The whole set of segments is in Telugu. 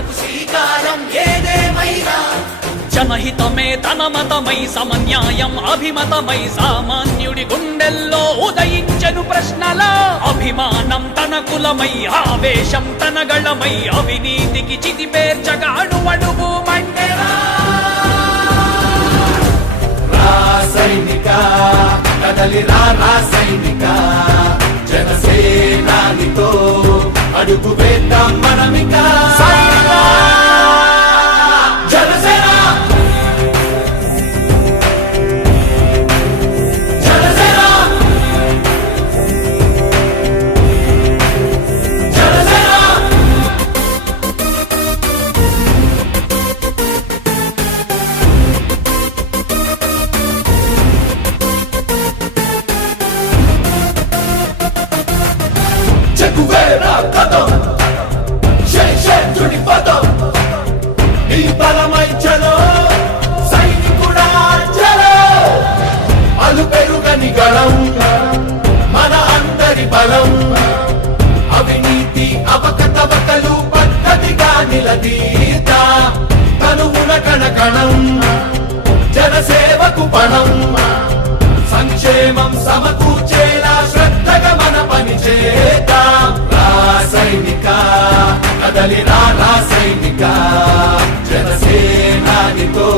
సాధనకు శ్రీకారం ఏదేమైనా జనహితమే తన మతమై సమన్యాయం అభిమతమై సామాన్యుడి గుండెల్లో ఉదయించెను ప్రశ్నల అభిమానం తన కులమై ఆవేశం తన గళమై అవినీతికి చితిపేర్చగా అడువడుగు మండెరా సైనిక కదలిరా సైనిక జనసేనానితో అడుగు వేద్దాం మనమిక జనసేన జనసేన జనసేన చెగువేరా కదం శేషుడి పదం నీ బలమై చలో సైనికుడా చలో అలు పెరుగని గళం మన అందరి బలం అవినీతి అవకతవకలు పద్ధతిగా నిలదీత కనువున కణకణం జనసేవకు పణం సంక్షేమం సమకూర్చేలా శ్రద్ధగా మన పని చేద్దాం సైనిక కదలిరా సైనిక జనసేనానితో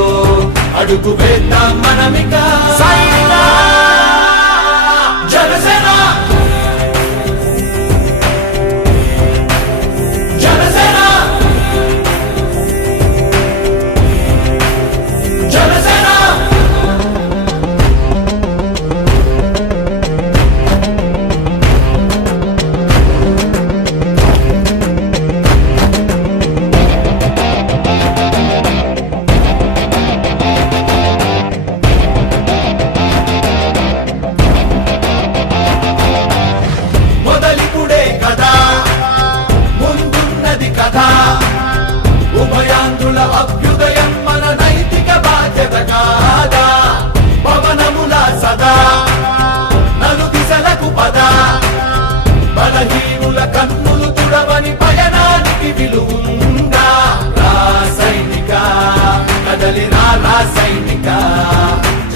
అడుగు వేద్దాం మనమిక జనసేన జనసేన జనసేన ఉభయాంధ్రుల అభ్యుదయం మన నైతిక బాధ్యత కాదా పవనముల సదా నలు దిశలకు పద బలహీనుల కన్నులు తుడవని పయనానికి విలువుందా సైనిక కదలిరా సైనిక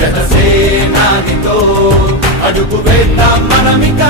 జనసేనానితో అడుగు వేద్దాం మనమిక